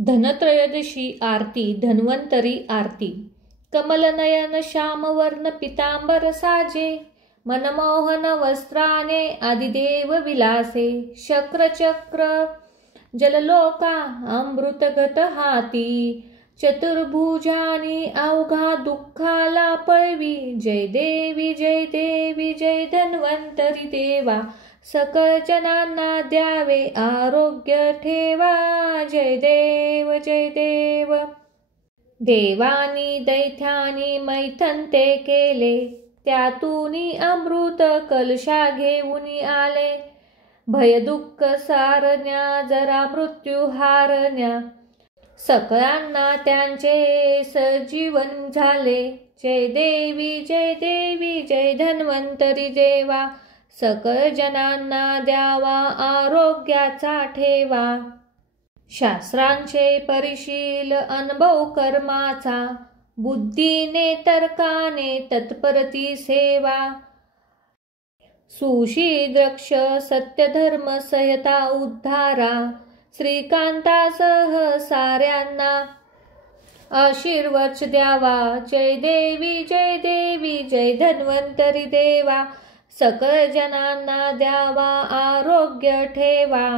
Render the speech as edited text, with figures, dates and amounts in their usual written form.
धनत्रयोदशी आरती धन्वंतरी आरती। कमलनयन श्यामवर्ण पितांबर साजे, मनमोहन वस्त्राने आदिदेव विलासे। शक्रचक्र जललोका अमृतगत हाती, चतुर्भुजानी अवघा दुःखाला पळवी। जय देवी जय देवी जय धन्वंतरी देवा, सकळ जनांना द्यावे आरोग्य ठेवा। जय देव जय देव। देवानी दैत्यानी मैथन ते केले, त्यातूनी अमृत कलशा घेऊन आले। भय दुःख सारण्या जरा मृत्यू हारण्या, सकळांना त्यांचे सजीवन झाले। जय देवी जय धन्वंतरी देवा, सकळ जनांना द्यावा आरोग्याचा ठेवा। शास्त्रांचे परिशील अनुभव कर्माचा, बुद्धीने तर्काने तत्परती सेवा। सुशीद्रक्ष सत्यधर्म संहिता उद्धारा, श्रीकांतासह साऱ्यांना आशीर्वाद द्यावा। जय देवी जय धन्वंतरी देवा, सकळ जनांना द्यावा आरोग्य ठेवा।